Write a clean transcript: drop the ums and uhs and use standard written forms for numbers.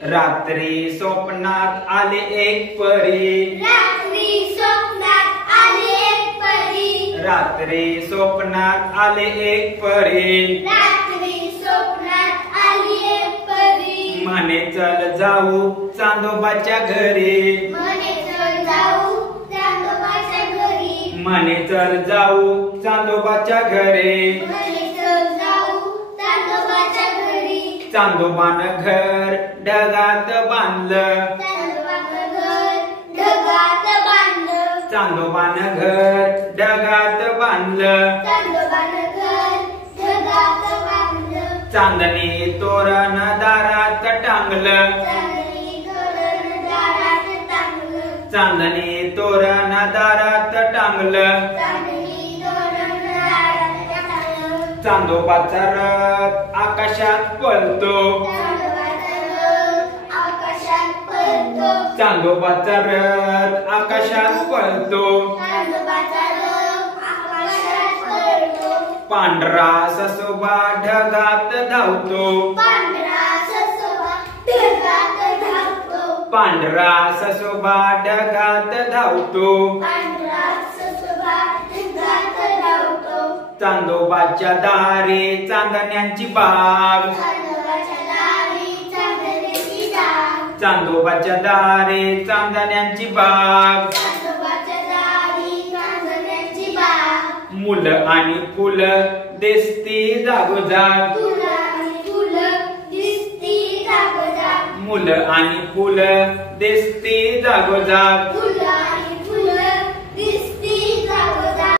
रात्री स्वप्नात आले एक परी, रात्री स्वप्नात आली एक परी, रात्री स्वप्नात आले एक परी, रात्री स्वप्नात आली एक परी, म्हणे चल जाऊ चांदोबाच्या घरी, म्हणे चल जाऊ चांदोबाच्या घरी, म्हणे चल जाऊ चांदोबाच्या घरी, म्हणे चल जाऊ चांदोबाच्या घरी, चांदोबानं घर ढगात बांधलं, चांदोबाचं घर ढगात बांधलं, चांदोबानं घर ढगात बांधलं, चांदोबानं घर ढगात बांधलं, चांदणी तोरण दारात टांगलं, चांदणी तोरण दारात टांगलं, चांदणी तोरण दारात टांगलं, चांदणी तोरण दारात टांगलं, चांदोबाचा रथ आकाशात पळतो, चांदोबाचा रथ आकाशात पळतो, चांदोबाचा रथ आकाशात पळतो, चांदोबाचा रथ आकाशात पळतो, पांढरा ससोबा ढगात धावतो, पांढरा ससोबा ढगात धावतो, पांढरा ससोबा ढगात धावतो, पांढरा ससोबा ढगात धावतो, चांदोबाच्या दारी चांदण्यांची बाग, चांदोबाच्या दारी चांदण्याची बाग, चांदोबाच्या दारी चांदण्यांची बाग, चांदोबाच्या दारी चांदण्याची बाग, मुलं आणि फुलं दिसती जागोजाग, फुलं आणि फुलं दिसती जागोजाग, मुलं आणि फुलं दिसती जागोजाग, फुलं